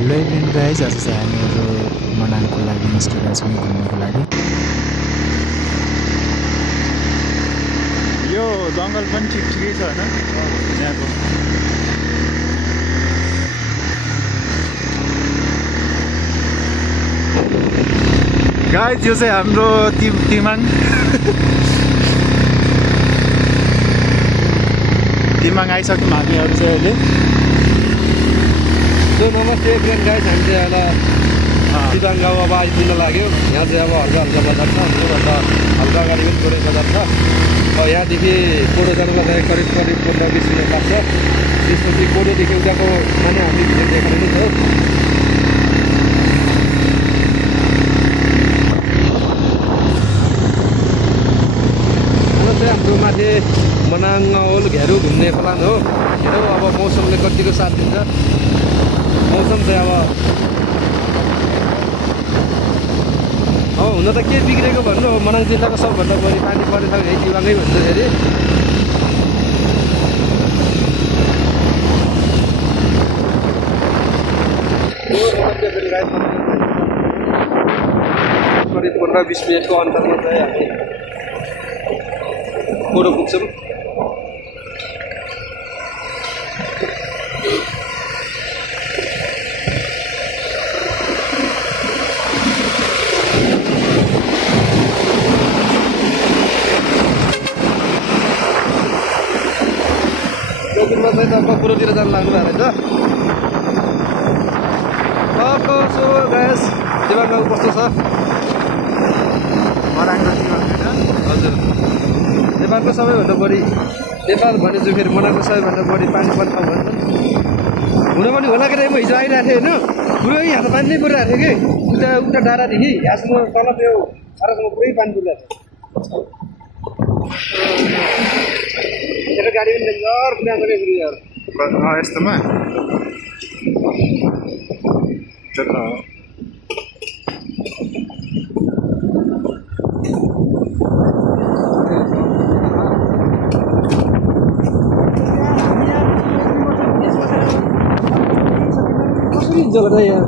Hello everyone guys, आज चाहिँ हामीहरू मनाङको लागि निस्केका छौँ घुम्नको लागि। यो जङ्गल पनि ठिकै छ होइन यहाँको। गाइज यो चाहिँ हाम्रो तिमाङ तिमाङ आइसक्यौँ हामीहरू चाहिँ अहिले। नमस्ते फ्रेन्ड गाइस, हामी चाहिँ अहिले तिबाङ गाउँ अब आइपुग्न लाग्यो। यहाँ चाहिँ अब हल्का हल्का बजार छ, त्योभन्दा हल्का अगाडि पनि कोडे बजार छ। यहाँदेखि कोडो जानुको चाहिँ करिब 15-20 मिनट लाग्छ। त्यसपछि कोडोदेखि उताको पनि हामी भिडियो देखाउने नै छौँ। यो चाहिँ हाम्रो माथि मनाङ होल घेरु घुम्ने प्लान हो। हेरौँ अब मौसमले कतिको साथ दिन्छ। मौसम चाहिँ अब हुन त के बिग्रेको भन्नु हो, मनाङ जिल्लाको सबभन्दा बढी पानी पर्ने ठाउँ यही तिबाङै भन्छ फेरि। करिब 15-20 मिनटको अन्तरमा चाहिँ हामी कोडो पुग्छौँ। कुरोतिर जानु लाग्नु भएको रहेछ। सो ग्यास तिबाङ गाउँ कस्तो छ? मनाङको तिमाङ होइन? हजुर, नेपालको सबैभन्दा बढी नेपाल भनेपछि फेरि मनाङको सबैभन्दा बढी पानी पर्ने ठाउँ भन्छ। हुन पनि होला कि म हिजो आइरहेको थिएँ होइन, पुरै यहाँ त पानी नै परिरहेको थियो कि उता डाँडादेखि यहाँसम्म तल त्यो छारासम्म पुरै पानी परिरहेको थियो। गाडी पनि डेन्जर कुदाएको थियो फेरि यार। यस्तोमा कसरी हिँड्छ होला त यहाँ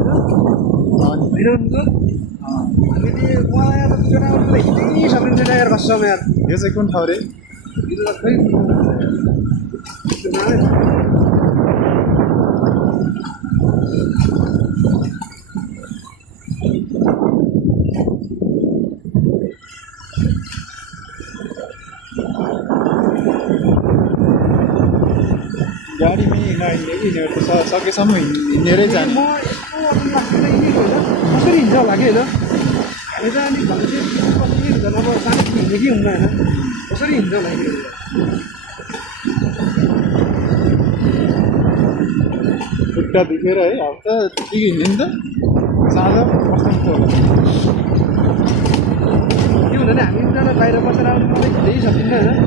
हिँड्नै सकिन्छ यार कसम यार। यो चाहिँ कुन ठाउँ रे? गाडीमै नहिँड्ने कि यिनीहरू त सकेसम्म हिँडेरै जाने। कसरी हिँड्छ होला कि होइन, यता अलिक भनेपछि कसरी हिँड्छ अब सानो हिँड्ने कि हुन्न होइन, कसरी हिँड्छ होला कि खुट्टा दुखेर है अब त ठिक हिँड्ने नि त। साँझ कस्तो होला के हुँदैन, हामी उनीहरूलाई बाहिर बसेर आउनु मलाई हिँड्नै सकिन्न होइन।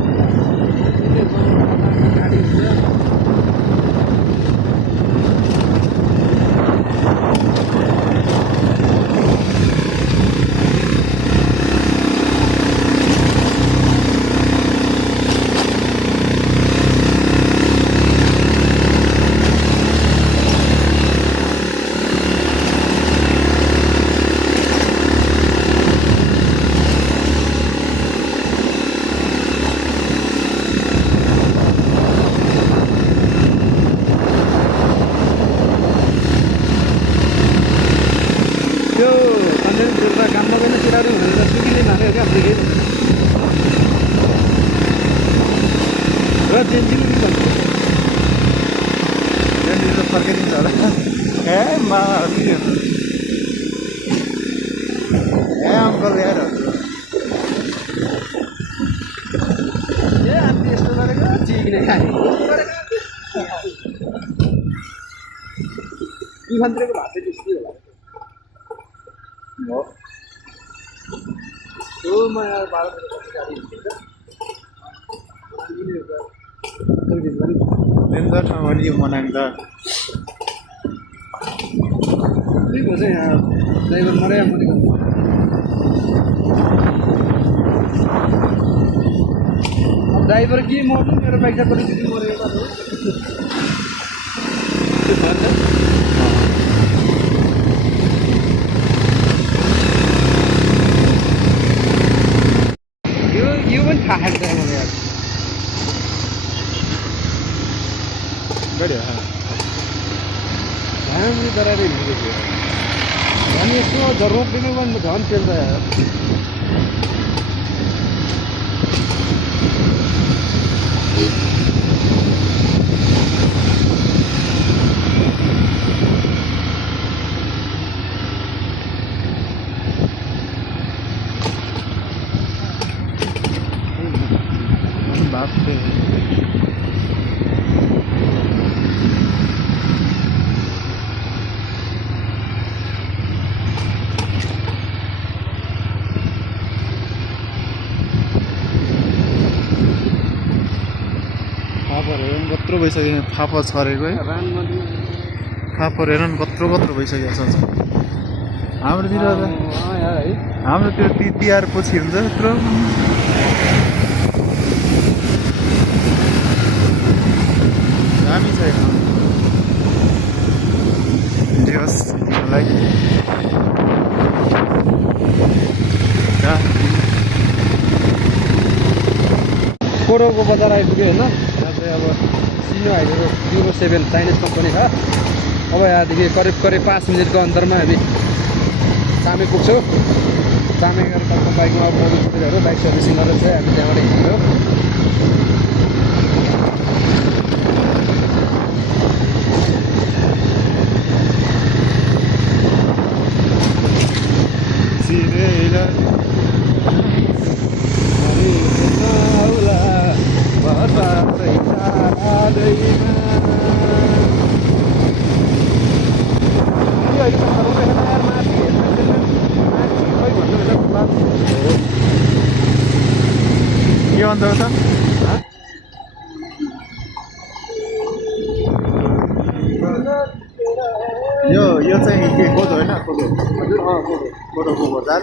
गाडी हुन्छ फर्काइदिन्छ होला। ए मा ए अङ्कल यार हामी यस्तो गरेको चिक्ने खाने भन्छेको भात चाहिँ त्यस्तै होला हो। म यहाँ 12 बजे गाडी हिँड्छ डेन्जर ठाउँ हो नि यो मनाङ त। त्यही भन्छ यहाँ ड्राइभर मरै पनि ड्राइभर के मर्नु, मेरो बाइक त कतिचोटि मरेको राम्ररी डराएर हिँडेको थियो अनि यसो रोक्दिनु पनि झन् पेल्छ यार बापरे फापर हेर न कत्रो भइसक्यो फापर छरेको है रानमा फापर हेर न कत्रो कत्रो भइसकेको छ हाम्रोतिर त यार है हाम्रोतिर तिहार पछि हुन्छ यत्रो दामी छ जे होस् मलाई कोडोको बजार आइपुग्यो होइन यहाँ चाहिँ अब सिनो हाइवेको 07 चाइनिज कम्पनी छ अब यहाँदेखि करिब करिब 5 मिनटको अन्तरमा हामी चामे पुग्छौँ चामे गएर टक्क बाइकमा अब मोबिल स्पिडहरू बाइक सर्भिसिङ गरेर चाहिँ हामी त्यहाँबाट हिँड्छौँ के भन्दो त यो चाहिँ के कोदो होइन कोदो कोदोको बजार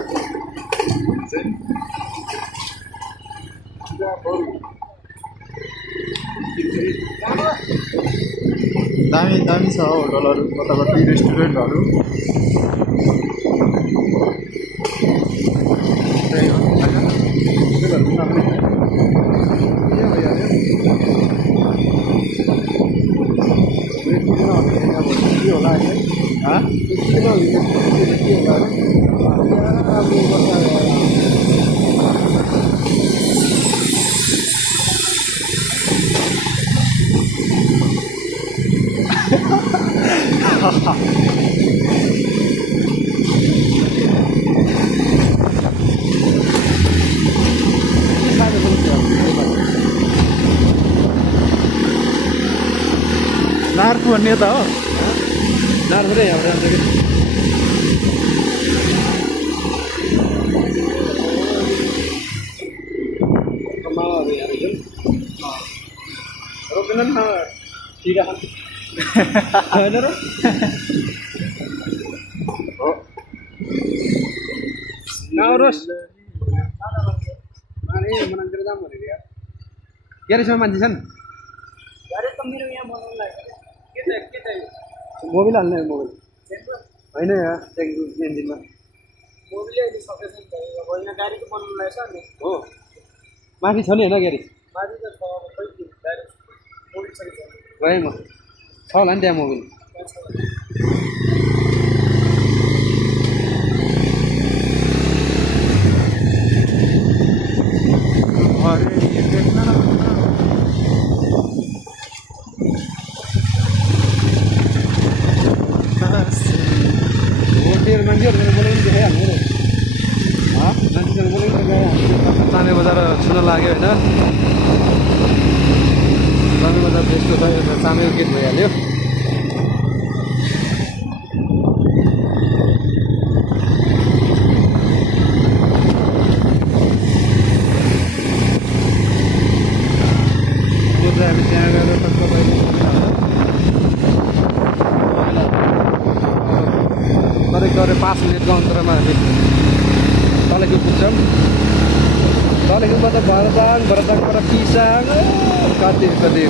दामी दामी छ होटलहरू कता कति रेस्टुरेन्टहरू त्यही हो नार्को भन्ने त हो नार्को यहाँ रोक्दैन ठिका होइन र हो नआउनुहोस् मनातिर जाऊँ भनेको यार ग्यारेजमा मान्छे छन् मोबिल हाल्ने मोबिल होइन यहाँ इन्जिनमा हो माथि छ नि होइन ग्यारेज गएँ म छ होला नि त्यहाँ मोबिल चामे बजार छुन लाग्यो होइन चामे बजार बेसको छ एउटा चामेको गेट भइहाल्यो हामी त्यहाँ गएर करिब करिब 5 मिनटको अन्तरमा हामी तलेको पुग्छौँ तलेकोबाट भरदाङबाट पिसाङ कति कति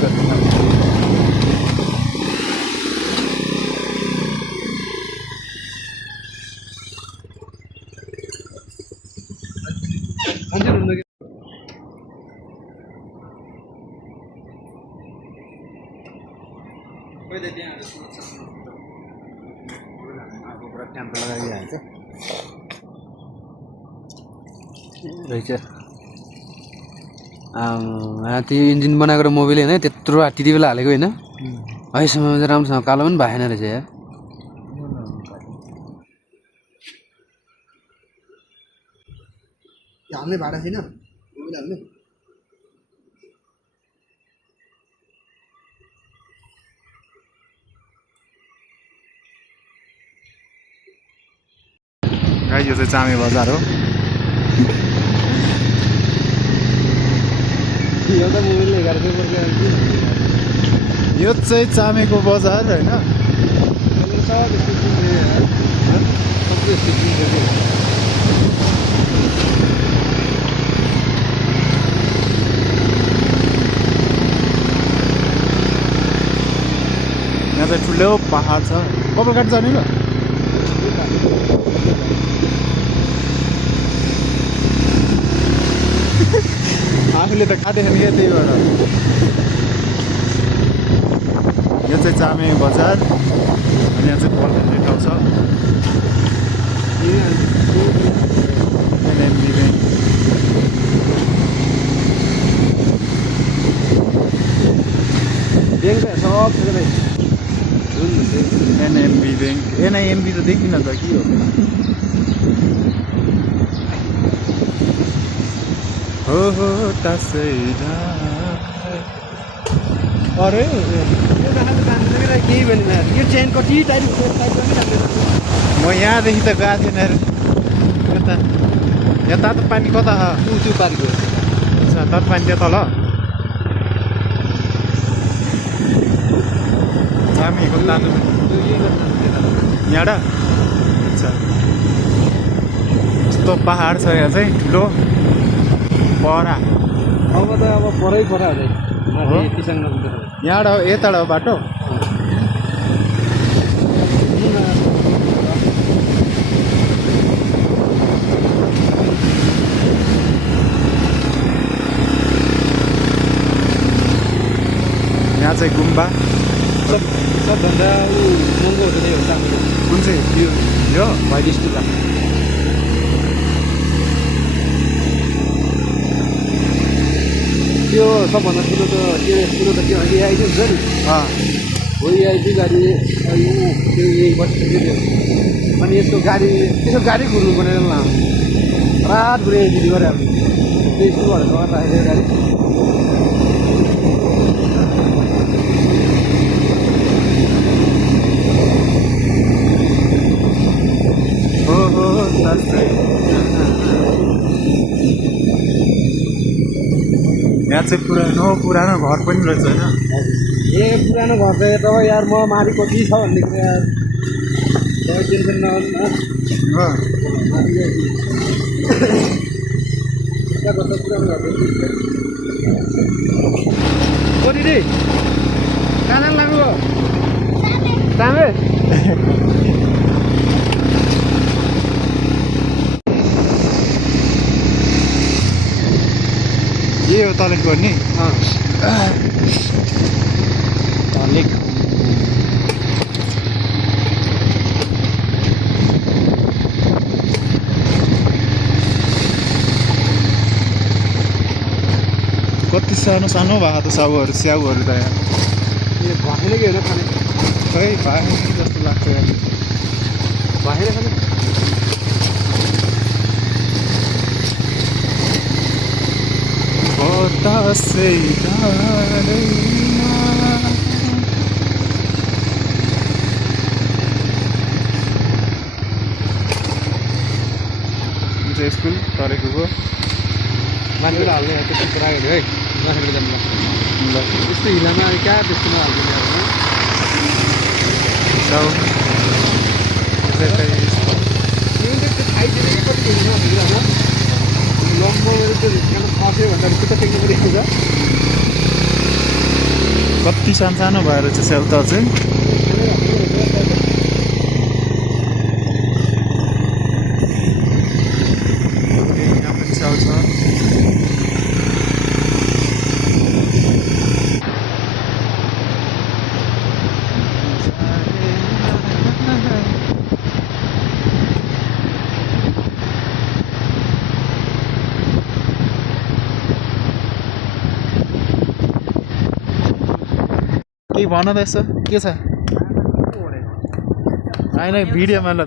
एउटा ट्याम्पो लगाइहाल्छ रहेछ त्यो इन्जिन बनाएको मोबिल होइन त्यत्रो त्यति बेला हालेको होइन अहिलेसम्म चाहिँ राम्रोसँग कालो पनि भएन रहेछ यार हाल्ने भाडा छैन मोबिल हाल्ने गाइस यो चाहिँ चामे बजार हो एउटा मोबिलले 11 रुपियाँ यो चाहिँ चामेको बजार होइन यहाँ चाहिँ ठुलो पहाड छ कपालघाट जाने ल आफूले त खाँदै खाने क्या त्यही भएर यो चाहिँ चामे बजार अनि यहाँ चाहिँ पल्ने ठाउँ छ NMB bank NMB bank NIMB त देखिन त के हो तसै अरे केही भनेन यो चेन कति टाइम म यहाँदेखि त गएको थिएन यता यता त पानी कता त्यो पारिको अच्छा तत पानी त्यो तल चामेको तातो यहाँबाट अच्छा यस्तो पहाड छ यहाँ चाहिँ ठुलो परा अब त अब परै परा अरे हो? किसान यहाँबाट यताबाट बाटो यहाँ चाहिँ गुम्बा सबभन्दा महँगो होटल हो चामेको कुन चाहिँ यो भाइ डिस्ट्रिक्टमा त्यो सबभन्दा ठुलो त त्यो एआइटी हुन्छ नि हो एआइटी गाडी त्यो यही बसिसक्यो त्यो अनि यस्तो गाडी घुर्नु परेर रात घुरे दिदी गरिहाल्नु त्यो स्कुलबाट सवार राखेको गाडी यहाँ चाहिँ पुरानो घर पनि रहेछ होइन ए पुरानो घर चाहिँ त यार म माथि कति छ भन्ने कुरा यार तपाईँ टेन्सन नगर्नु पुरानो घर कति रे कहाँ लाग्नु चामे के हो तलेक गर्ने तलेक कति सानो सानो भएको त स्याउहरू त यहाँ ए भएन कि होइन खाने खै भएन जस्तो लाग्छ यहाँ भएन खाने बतासै स्कुल तरेको हो मान्छेले हाल्ने त्यस्तो कुरा हेऱ्यो है मान्छेले जानु ल त्यस्तो हिलामा क्या त्यस्तोमा कति सानो सानो भएर चाहिँ सेल्टर चाहिँ यहाँ पनि स्याउ छ भन त यसो के छ होइन भिडियोमा ल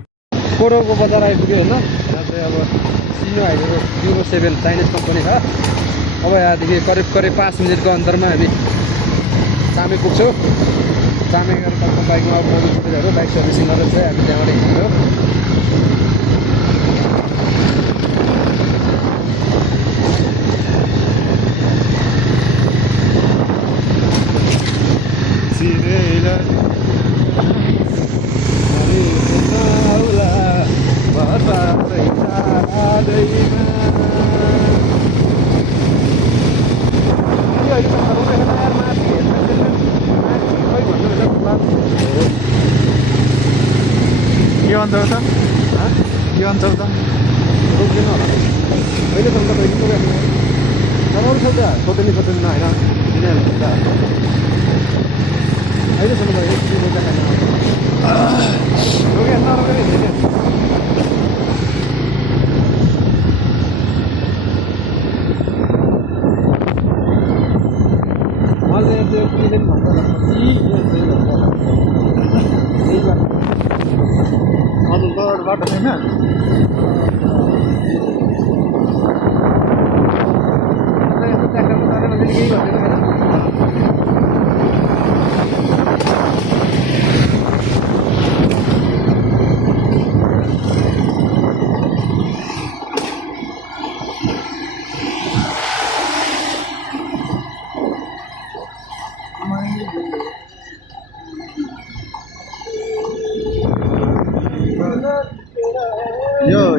कोडोको बजार आइपुग्यो होइन यहाँ चाहिँ अब सिनो हाइवेको Euro 7 चाइनिज कम्पनी छ अब यहाँदेखि करिब 5 मिनटको अन्तरमा हामी चामे पुग्छौँ चामे गएर टक्क बाइकमा अब मोबिल सुबिलहरू बाइक सर्भिसिङ गरेर चाहिँ हामी त्यहाँबाट हिँड्छौँ के भन्छौ त के भन्छौ त रोक्दैन होला अहिलेसम्म त कहिले रोकेको नराम्रो छ त खोटेनी होइन दिइहाल्नु अहिलेसम्म त एकचोटि रोकेको छैन नरोकेर हिँड्दैन मैले त्यो किनेको भन्दा अरू बाटो छैन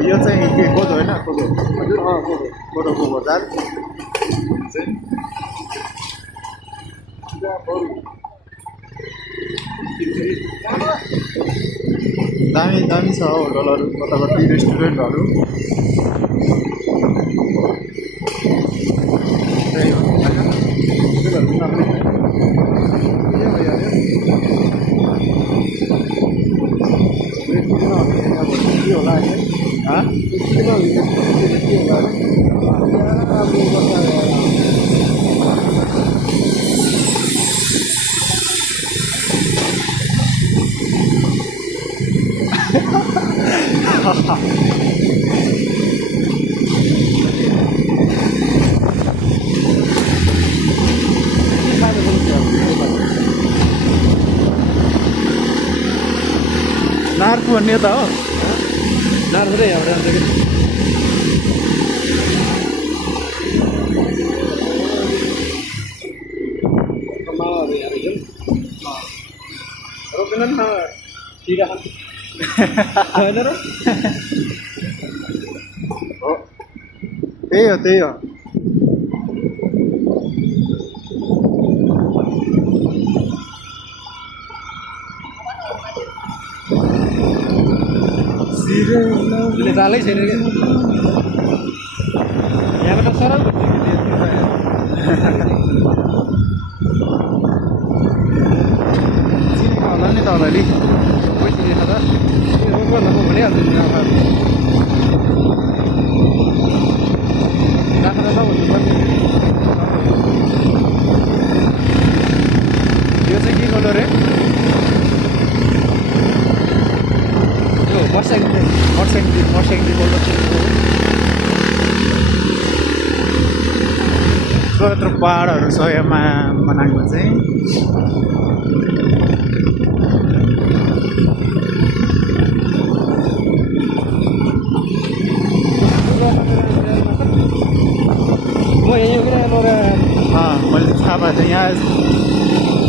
यो चाहिँ के कोदो होइन कोदो कोदोको बजार दामी दामी छ होटलहरू कताकति रेस्टुरेन्टहरू त्यही हो नार्को भन्ने त हो नार्को चाहिँ यहाँबाट जान्छ कि मामाहरू यहाँ रहेछन् रोक्दैनन् न ठिक होइन र हो त्यही हो ले तालै छैन कि यहाँबाट सरल चिनेको होला नि तपाईँले कोही चिनेको त रोक्न म भनिहाल्छु नि राखेर नभन्नुपर्ने यो चाहिँ के कलर रे मोटरसाइकल बोल्दा यत्रो पहाडहरू छ यो मनाङमा चाहिँ मैले थाहा पाएको थिएँ यहाँ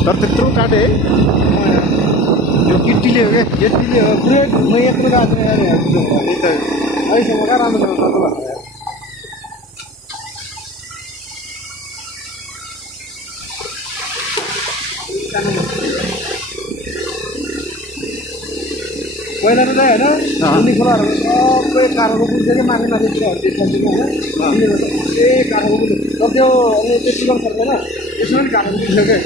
तर त्यत्रो काटेँ है यो केटीले हो क्या केटीले हो पुरै म यत्रो गएको थिएँ यार अहिलेसम्म कहाँ राम्रो सक्नु भएको पहिला त होइन उनी खोलाहरू सबै काठको पुग्थ्यो माथि माथितिरहरू देख्थ्यो होइन ए काठको पुग्थ्यो र त्यो अनि त्यति गर्न सक्दैन त्यसमा पनि काठको पुग्थ्यो क्या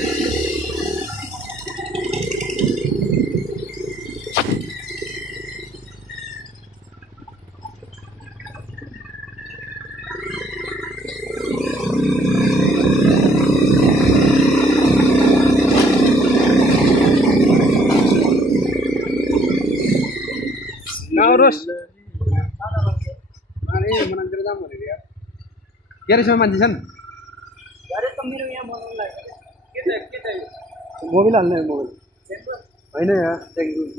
आउनुहोस् अरे मनाङतिर जाऊँ भनेको यार ग्यारेजमा मान्छे छन् मोबिल हाल्ने मोबिल होइन यहाँ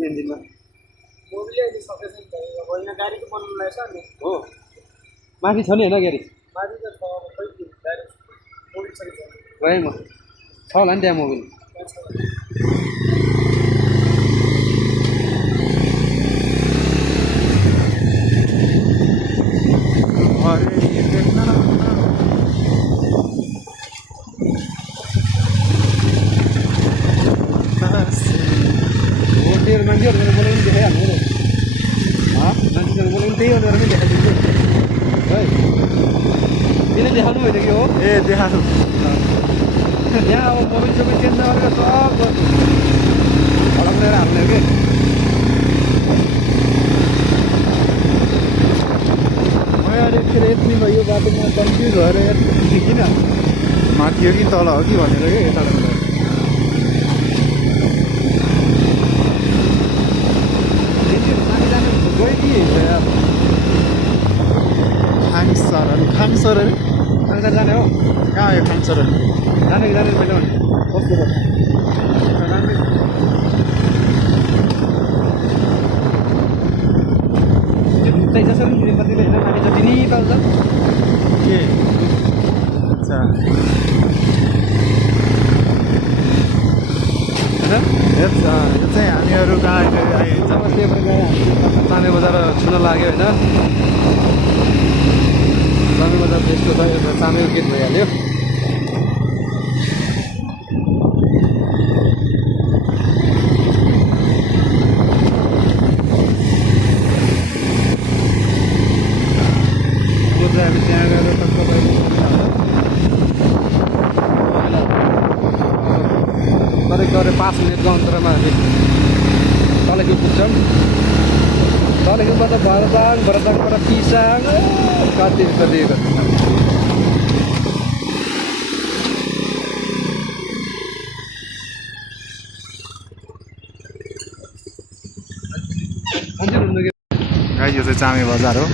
इन्जिनमा हो माथि छ नि होइन ग्यारेज गएँ म छ होला नि त्यहाँ मोबिल अरे देख्न न तेरो मान्छेहरू बोलाउनु देखाइहाल्नु नि मान्छेसँग बोलाउनु त्यही अनुहार नै देखाइदिन्छु है किन देखाउनु होइन कि हो ए देखाएको यहाँ अब मोबाइल सबै चेन्ज नगरेर सब गर्छु हडक्नेर हाल्ने हो कि अरे फेरि यति भयो बाटोमा कन्फ्युज भएर किन माथि हो कि तल हो कि भनेर कि यता माथि जानु गयो कि खामसर अरे अन्त जाने हो कहाँ आयो खामसर जाने कि जाने बेला भने कस्तो भयो चाहिँ जसरी नि कतिले होइन हामी जति नि पाउँछ के अच्छा यो चाहिँ हामीहरू कहाँ आइन्छ अब त्यही भएर गएर हामी चाने बजार छुन लाग्यो होइन चाने बजार त्यस्तो छ एउटा चामेको गेट भइहाल्यो हामी त्यहाँ गएर करिब 5 मिनटको अन्तरमा हामी तलेको पुग्छौँ तलेकोबाट भरदाङबाट पिसाङ कति यो चाहिँ चामे बजार हो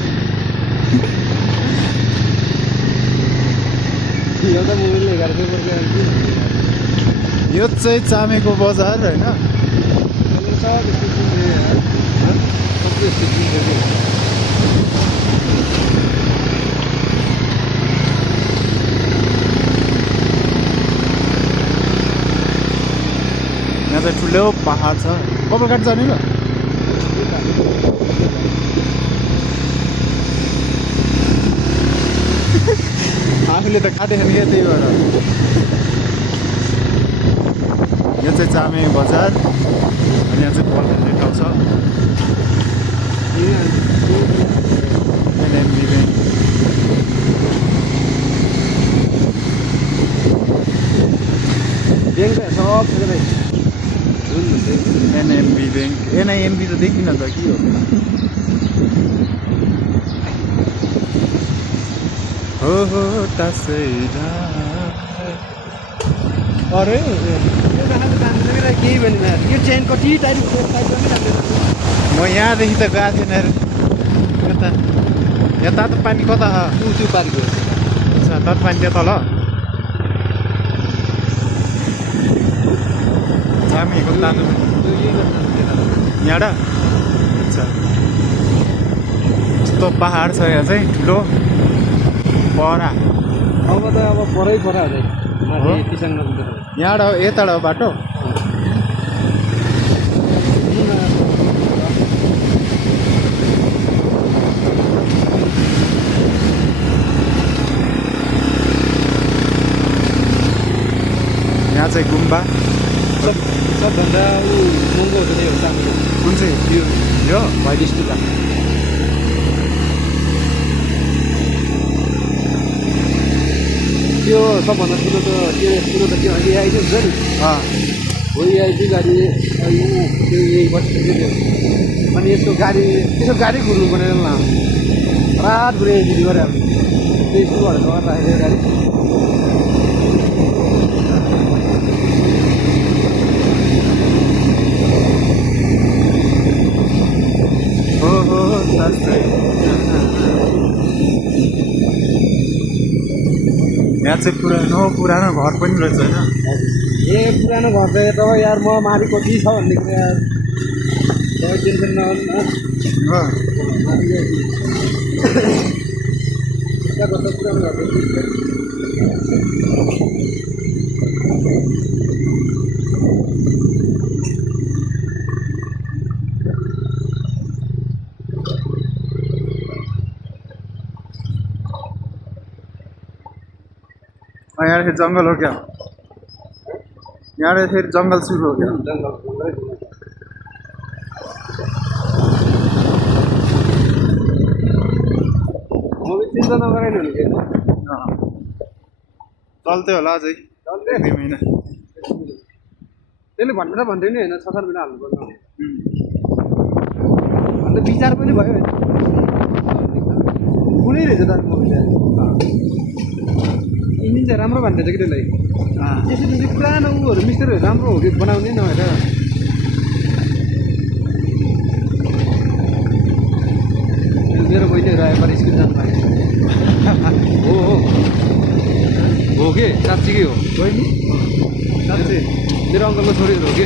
एउटा मोबाइलले 11 रुपियाँ यो चाहिँ चामेको बजार होइन यहाँ चाहिँ ठुलो पहाड छ कपालघाट जाने ल आफूले त काटेको नि क्या त्यही भएर यो चाहिँ चामे बजार अनि यहाँ चाहिँ बल खेल्ने ठाउँ छ एनएमबी ब्याङ्क सब एनएमबी ब्याङ्क एनआइएमबी त देखिन त के हो तासै अरे केही भनेन यो चेन कति टाइम म यहाँदेखि त गएको थिएन यता यहाँ तातो पानी कता त्यो पारिको अच्छा तातो पानी त्यहाँ तल चामेको तातो यहाँबाट अच्छा यस्तो पहाड छ यहाँ चाहिँ ठुलो परा अब त अब परै होला माथि किसान यहाँबाट यताबाट बाटो यहाँ चाहिँ गुम्बा सबभन्दा महँगो हुन्छ नि चामेको कुन चाहिँ यो भाइलिस टुका त्यो सबभन्दा ठुलो त त्यो एआई हुन्छ नि हो एआई चाहिँ गाडी त्यो यही बसेको थियो अनि यस्तो गाडी कुर्नु परेन ल रात घुरे एडिट गरे हामी त्यो स्कुलहरू लगाएर राखेको गाडी हो यहाँ चाहिँ पुरानो घर पनि रहेछ होइन ए पुरानो घर चाहिँ तपाईँ यार म माथि कति छ भन्ने कुरा यार तपाईँ टेन्सन नगर्नु न पुरानो घर यहाँ फिर जंगल हो क्या यहाँ फिर जंगल शुरू हो गया चिन्ता नगराइन भने के चल्थ्यो होला अझै 2 महिना त्यसले भनेर भन्थ्यो नि होइन 6-7 महिना हाल्नुपर्छ अन्त विचार पनि भयो होइन कुनै रहेछ त इन्जिन चाहिँ राम्रो भन्दैछ कि त्यसलाई त्यसरी चाहिँ पुरानो उहरू मिस्त्रीहरू राम्रो हो कि बनाउने नभएर मेरो बहिनीहरू आयो पर स्कुल जानु पाएँ हो के साँच्चीकै हो बहिनी साँच्चै मेरो अङ्कलको छोरीहरू हो कि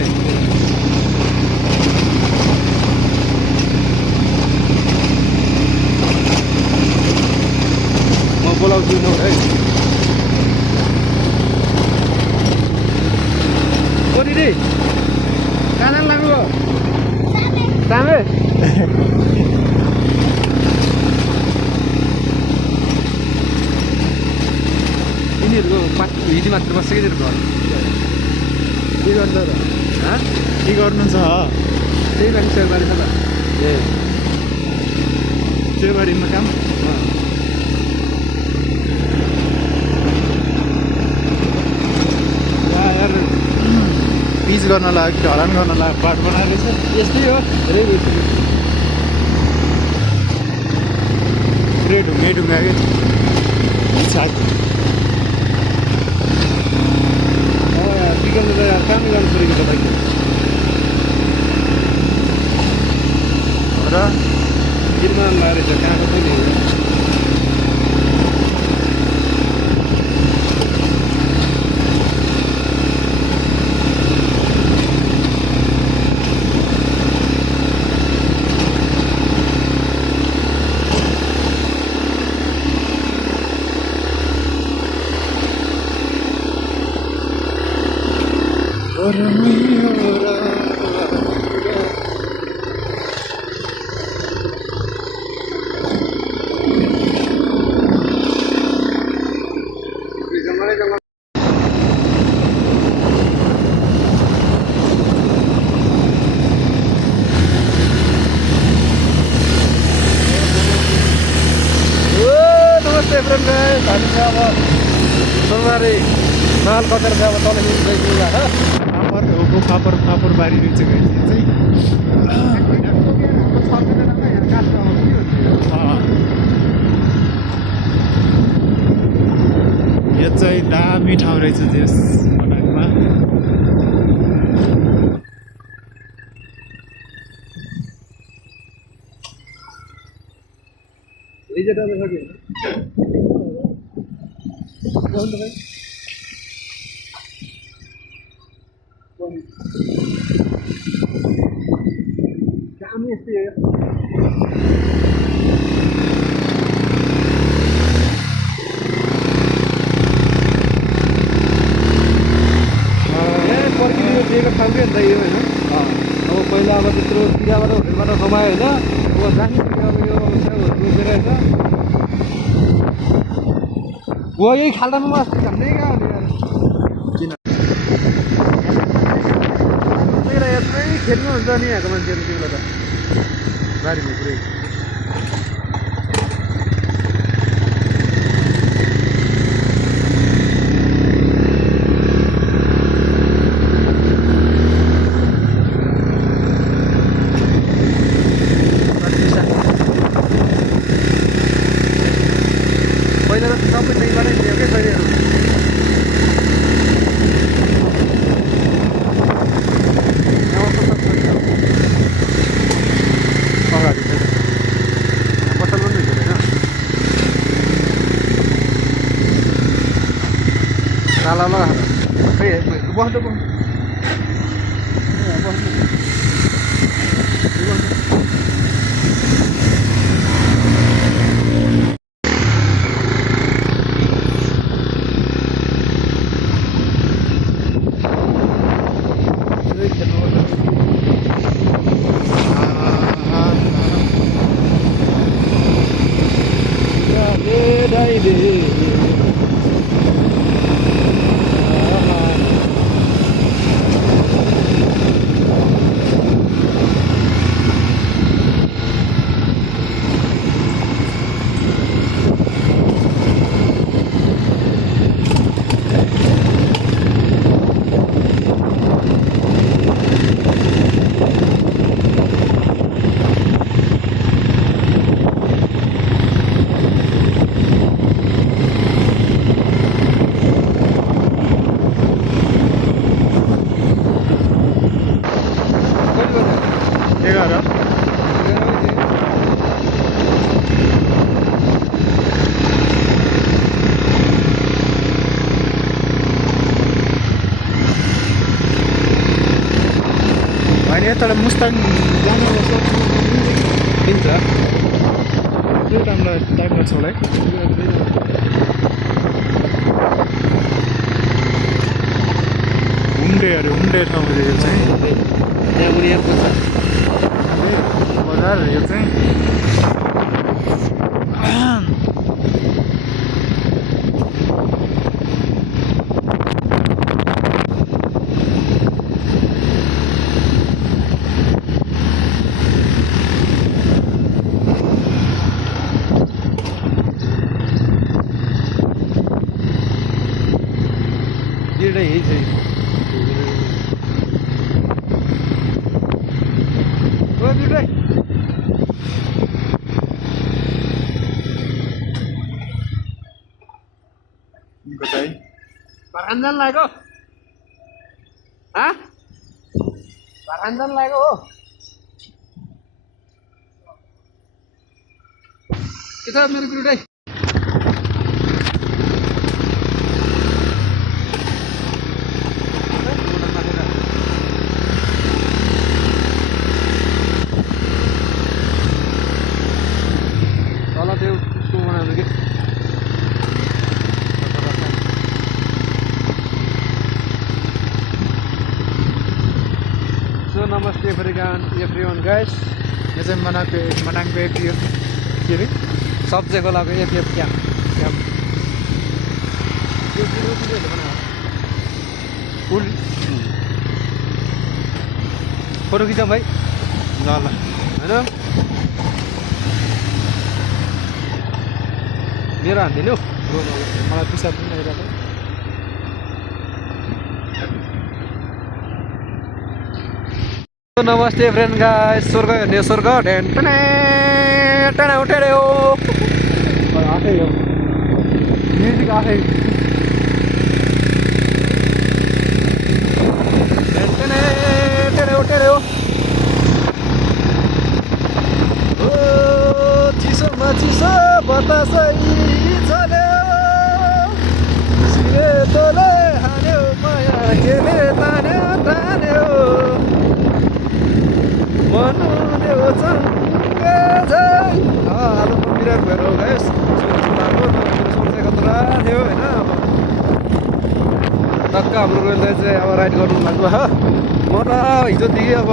म बोलाउँछु न है रे कहाँ जानु लाग्नु भयो तामे यिनीहरूको हिजो मात्र बस्छ कि घर के गर्छ र के गर्नु छ त्यही लागि सेवारी छ त ए सेवारीमा काम पिच गर्न लाग्यो ढलान गर्न लाग्यो बाटो बनाएर रहेछ यस्तै हो धेरै पुरै ढुङ्गा कि इच्छा गर्नु त कामै गर्नु छोडेको तपाईँको र गिरमा लगाएर रहेछ कहाँको पनि सोमबारे माल कतेर चाहिँ अब तल फापर बारी रहेछ यो चाहिँ दामी ठाउँ रहेछ त्यस मनाङमा काम यस्तै हो दिएको ठाउँकै अन्त यो होइन अब पहिला अब त्यत्रो टिकाबाट होटेलबाट कमायो होइन अब जाने अब यो रोजेर होइन हो यही खाल्डामा अस्ति झन्डै कहाँ हुने किन यत्रै खेल्नुहुन्छ नि यहाँको मान्छेहरू तिमीलाई त बारीमा पुरै पहिला त सबै त्यहीँबाटै लियो क्या शरीरहरू अगाडि यताबाट मुस्ताङ जाने दिन्छ त्यो टाइम लाग्छ होला है हुन्डे ठाउँ यो चाहिँ यहाँ मुनि एयरपोर्ट छ बजार यो चाहिँ यही चाहिँ Barandan lagi, hah? Barandan lagi, oh. Kita मेरो गुरु दाइ तल त्यो उसको बनाउनु के So namaste everyone guys. यो चाहिँ मनाङको एपिएफ के अरे सब्जे खोलाको एफएफ क्याम्प पुल फोटो खिचौँ भाइ ल होइन मेरो हान्दिनु मलाई पिसाब पनि आइरहेको नमस्ते फ्रेन्ड गाइस स्वर्ग हेर्ने स्वर्ग उठेर हो आफै हो म्युजिक आफै उठेर हो चिसोमा चिसो बतासै चल्यो सिरे तले हान्यो माया केले तान्यो मनु देव चङ्गे झै आलु बिराट भएर हो गाइस सोचेको खतरा थियो होइन अब टक्क हाम्रो रोयलले चाहिँ अब राइड गर्नु लाग्नु हो म त हिजोदेखि अब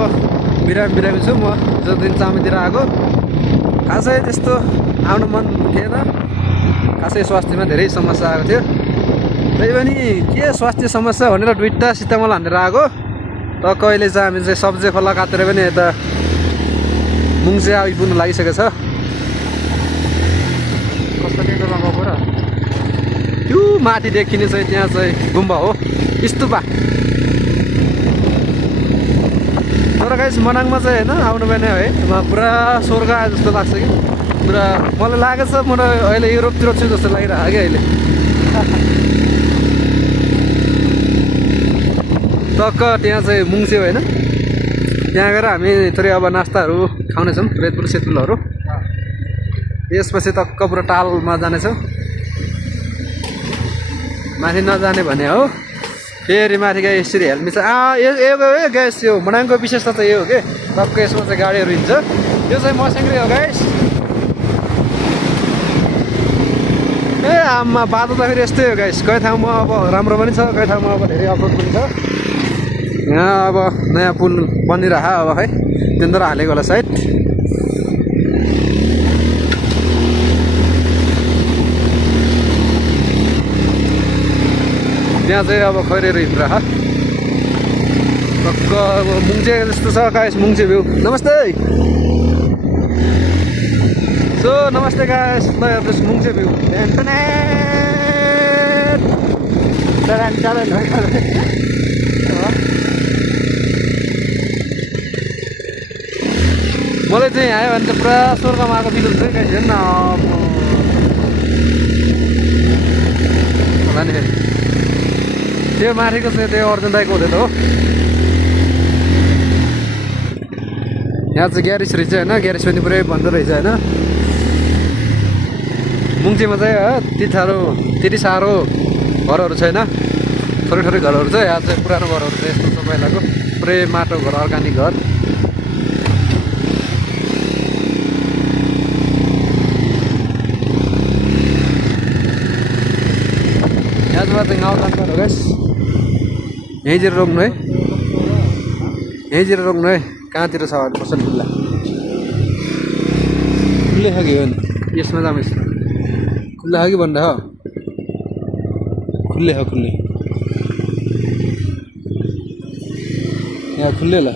बिरामी छु म हिजोदेखि चामैतिर आएको खासै त्यस्तो आउनु मन थिएन खासै स्वास्थ्यमा धेरै समस्या आएको थियो त्यही पनि के स्वास्थ्य समस्या भनेर दुईवटा सितामल हानेर आएको त कहिले चाहिँ हामी चाहिँ सब्जे खोला काटेर पनि यता मुङसे आइपुग्नु लागिसकेको छ कस्तो टेन्टरमा गएको र त्यो माथि देखिने चाहिँ त्यहाँ चाहिँ गुम्बा हो स्तुपा तर गाइस मनाङमा चाहिँ होइन आउनु पनि है पुरा स्वर्ग आए जस्तो लाग्छ कि पुरा मलाई लागेको छ म अहिले युरोपतिर छु जस्तो लागिरहेको कि अहिले टक्क त्यहाँ चाहिँ मुङसे होइन त्यहाँ गएर हामी थोरै अब नास्ताहरू खाउनेछौँ रेडबुल सेतुलहरू यसपछि टक्क पुरा टालमा जानेछौँ माथि नजाने भने हो फेरि माथि गए यसरी हेल्मेट ए ग्यास यो मनाङको विशेषता चाहिँ यो हो कि टक्क यसमा चाहिँ गाडीहरू हिँड्छ यो चाहिँ मस्याङ्ग्री हो गाइस ए आमा बाटो त फेरि यस्तै हो गाइस कहीँ ठाउँमा अब राम्रो पनि छ कहीँ ठाउँमा अब धेरै अफरोड पनि छ यहाँ अब नयाँ पुल बनिरह अब है तिनीहरू हालेको होला सायद त्यहाँ चाहिँ अब खैरेर हिँड्रह टक्क अब मुङचे जस्तो छ गाइस मुङचे भ्यू नमस्ते सो नमस्ते गाइस ल हेर्नुहोस् मुङचे भ्यू मलाई चाहिँ आयो भने त पुरा स्वर्गमा आएको फिल हुन्छ गाइस हेर्न होला नि फेरि त्यो माथिको चाहिँ त्यो अर्जुन दाइको हुँदैन हो यहाँ चाहिँ ग्यारेज रहेछ होइन ग्यारेज पनि पुरै बन्द रहेछ होइन मुङचेमा चाहिँ त्यति साह्रो घरहरू छैन थोरै घरहरू छ यहाँ चाहिँ पुरानो घरहरू छ यस्तो छ पहिलाको पुरै माटो घर अर्ग्यानिक घर यहाँ चाहिँ गाउँ जानु पर्यो गाइस यहीँतिर रोक्नु है यहीँतिर रोक्नु है कहाँतिर छ पसल खुल्ला खुल्ले छ कि हो नि यसमा जाऊँ यसमा खुल्ला छ कि भन्दा हो खुल्ले हो खुल्ले यहाँ खुल्ले ल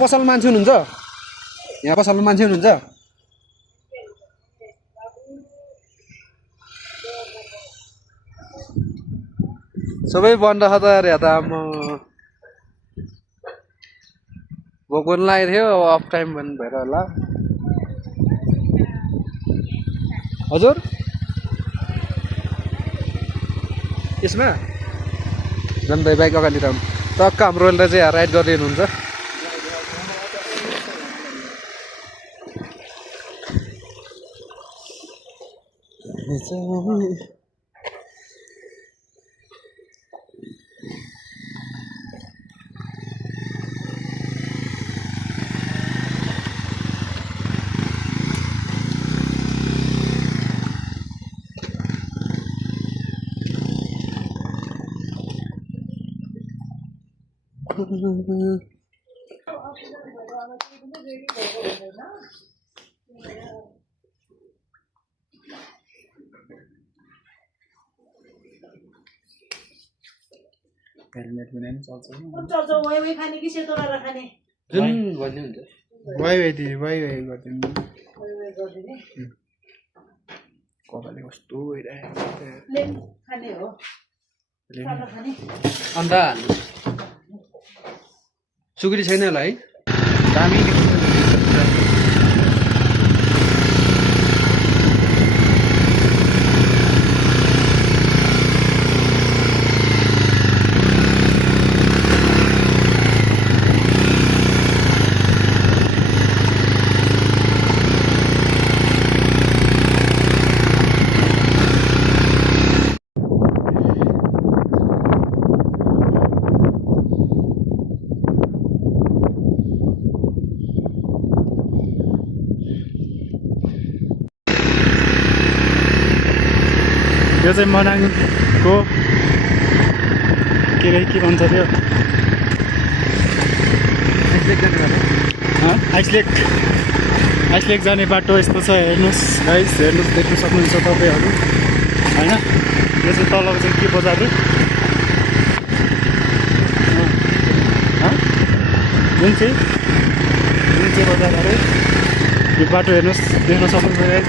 पसल मान्छे हुनुहुन्छ यहाँ पसलमा मान्छे हुनुहुन्छ सबै बन्द छ त यार त म भोकन लागेको थियो अफ टाइम भन्नु भएर होला हजुर यसमा झन् भाइ बाइक अगाडि राउनु टक्क हाम्रो चाहिँ राइड गर्दै हुनुहुन्छ हेलमेट बिना नि चल्छ चल्छ वाइ खाने कि सेतो गरेर खाने जुन भन्ने हुन्छ वाइ गरिदिनु गरिदिने कपालले कस्तो भइरहेको छ प्लेन खाने हो सादा खाने अन्त सुकुटी छैन होला है दामी यो चाहिँ मनाङको के भन्छ त्यो आइसलेक जाने बाटो यस्तो छ हेर्नुहोस् गाइस हेर्नुहोस् देख्न सक्नुहुन्छ तपाईँहरू होइन यो चाहिँ तलको चाहिँ के बजार हो जुन चाहिँ बजार अरे यो बाटो हेर्नुहोस् देख्न सक्नुहुन्छ गाइस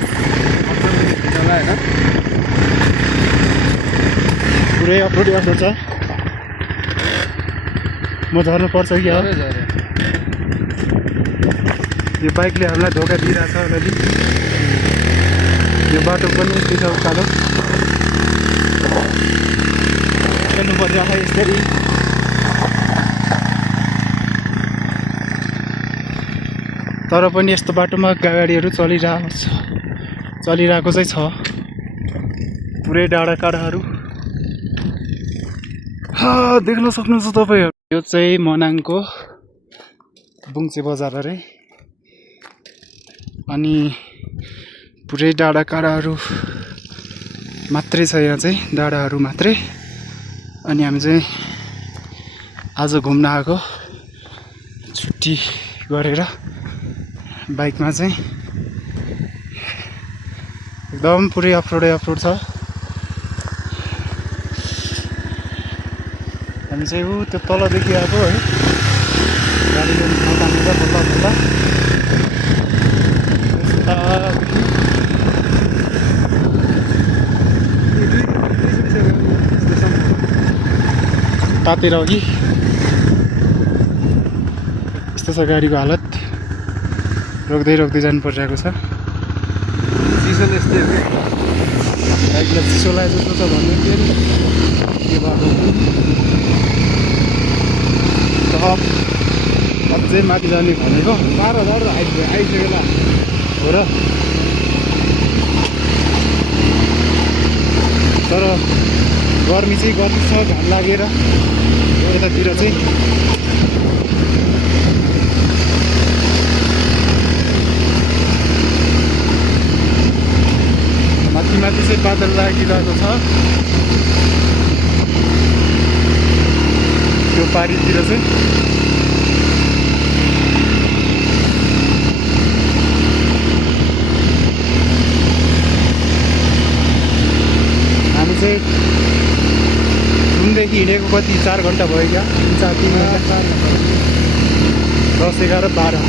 होइन पुरै अप्रोड छ म झर्नु पर्छ कि हो यो बाइकले हामीलाई धोका दिइरहेछ अलि यो बाटो पनि यति छ उकालो हेर्नु पर्छ यसरी तर पनि यस्तो बाटोमा गाडीहरू चलिरहेको चाहिँ छ पुरै डाँडा काँडाहरू देख्न सक्नुहुन्छ तपाईँहरू यो चाहिँ मनाङको बुङ्चे बजार अरे अनि पुरै डाँडा काँडाहरू मात्रै छ यहाँ चाहिँ डाँडाहरू मात्रै अनि हामी चाहिँ आज घुम्न आएको छुट्टी गरेर बाइकमा चाहिँ एकदम पुरै अफरोड छ हामी चाहिँ त्यो तलदेखि आएको है गाडी ल्याउनु तानेर बल्ल तातेर अघि यस्तो छ गाडीको हालत रोक्दै जानु परिरहेको छ चिसो यस्तै हो बाइकलाई चिसो लाग्यो जस्तो छ भन्नु के बाटो अझै माथि जाने भनेको 12,000 आइसक्यो ल हो र तर गर्मी चाहिँ गर्मी छ घाम लागेर यतातिर चाहिँ माथि माथि चाहिँ बादल लागिरहेको छ त्यो पारीतिर चाहिँ हामी चाहिँ घुमदेखि हिँडेको कति 4 घन्टा भयो क्या 3 घन्टा 10, 11, 12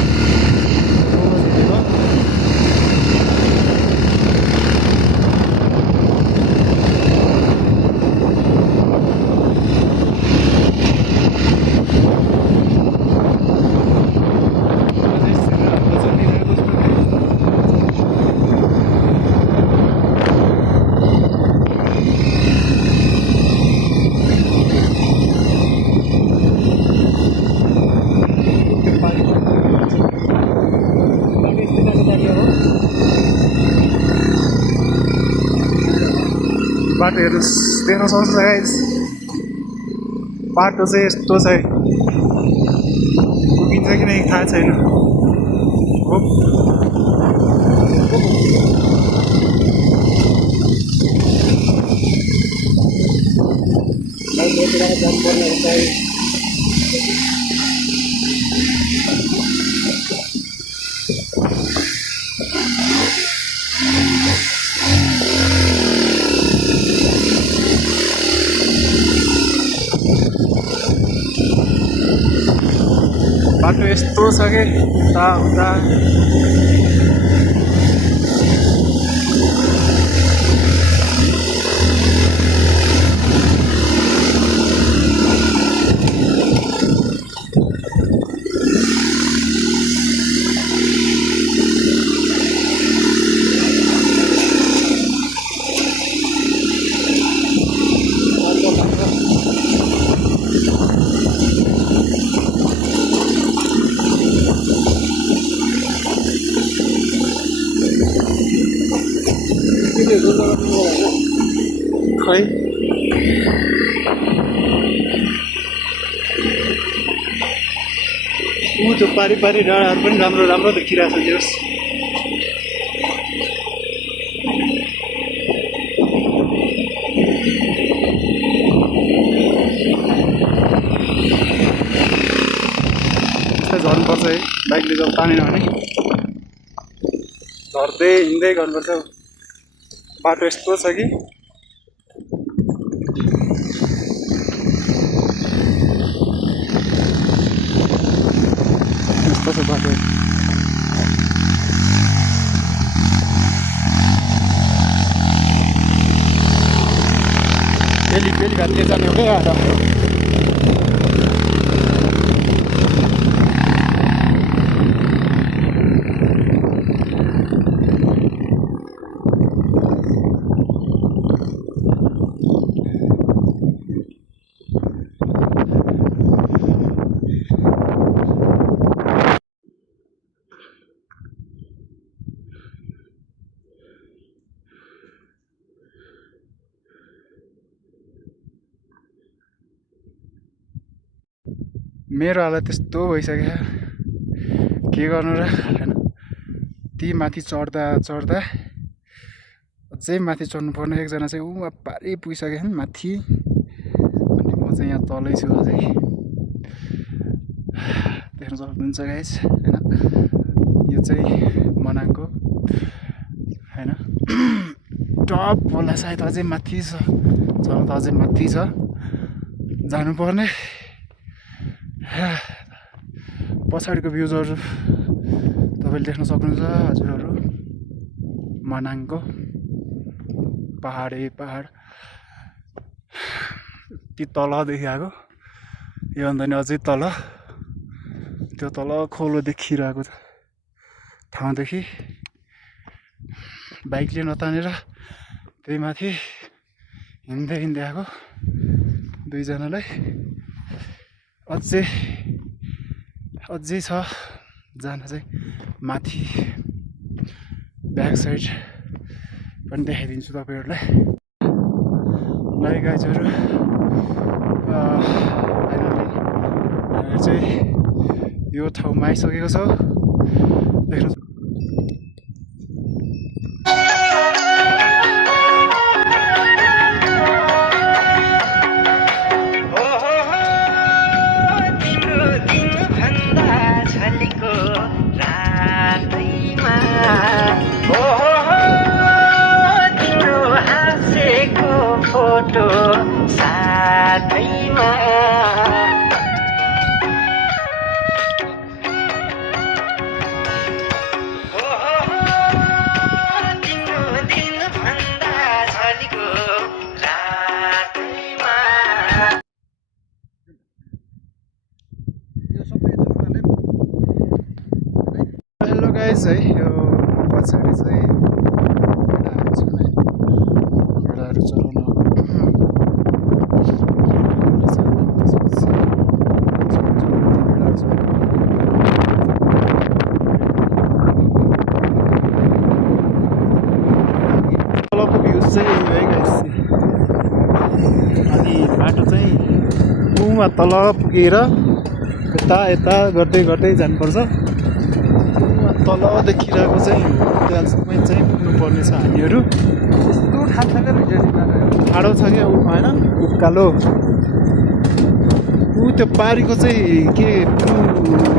बाटोहरू देख्न सक्छ गाइस बाटो चाहिँ यस्तो छ पुगिन्छ कि नै थाहा छैन बाटो यस्तो छ कि उता उता खै त्यो पारी पारी डाँडाहरू पनि राम्रो राम्रो देखिरहेको छ जोस् यस्तै झर्नुपर्छ है बाइकले जब तानेन भने झर्दै हिँड्दै गर्नुपर्छ बाटो यस्तो छ कि यस्तो छ बाटो बेली घाटले जाने हो क्या मेरो हालत त्यस्तो भइसक्यो के गर्नु र हैन ती माथि चढ्दा चढ्दा अझै माथि चढ्नु पर्ने एकजना चाहिँ उ पारै पुगिसक्यो नि माथि अनि म चाहिँ यहाँ तलै छु अझै देख्न सक्नुहुन्छ गाइस हैन यो चाहिँ मनाङको हैन टप होला सायद अझै माथि छ चढ्न त अझै माथि छ जानुपर्ने पछाडिको भ्युजहरू तपाईँले देख्न सक्नुहुन्छ हजुरहरू मनाङको पहाड ती तलदेखि आएको योभन्दा नि अझै तल त्यो तल खोलो देखिरहेको ठाउँदेखि बाइकले नतानेर त्यही माथि हिँड्दै आएको दुईजनालाई अझै छ जान चाहिँ माथि ब्याक साइड पनि देखाइदिन्छु तपाईँहरूलाई है गाइजहरू। फाइनली हामी चाहिँ यो ठाउँमा आइसकेको छ। देख्नु हेलो गाइस है, यो पछाडि चाहिँ भेडाहरू छन् है। भेडाहरू चराउन तलको भ्यू चाहिँ यो है गाइस। अनि बाटो चाहिँ उमा तल पुगेर यता गर्दै गर्दै जानुपर्छ। तल देखिरहेको चाहिँ त्यहाँसम्म चाहिँ पुग्नुपर्ने छ हामीहरू। यस्तो ठाडो छ क्या ऊ होइन, उकालो ऊ त्यो पारीको चाहिँ के ब्लु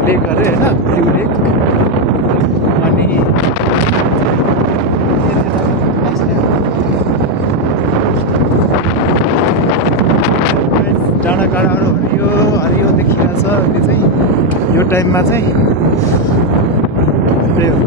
लेक अरे होइन, ब्लु लेक। अनि डाँडाकाँडाहरू हरियो हरियो देखिरहेछ। अहिले चाहिँ यो टाइममा चाहिँ त्यही हो।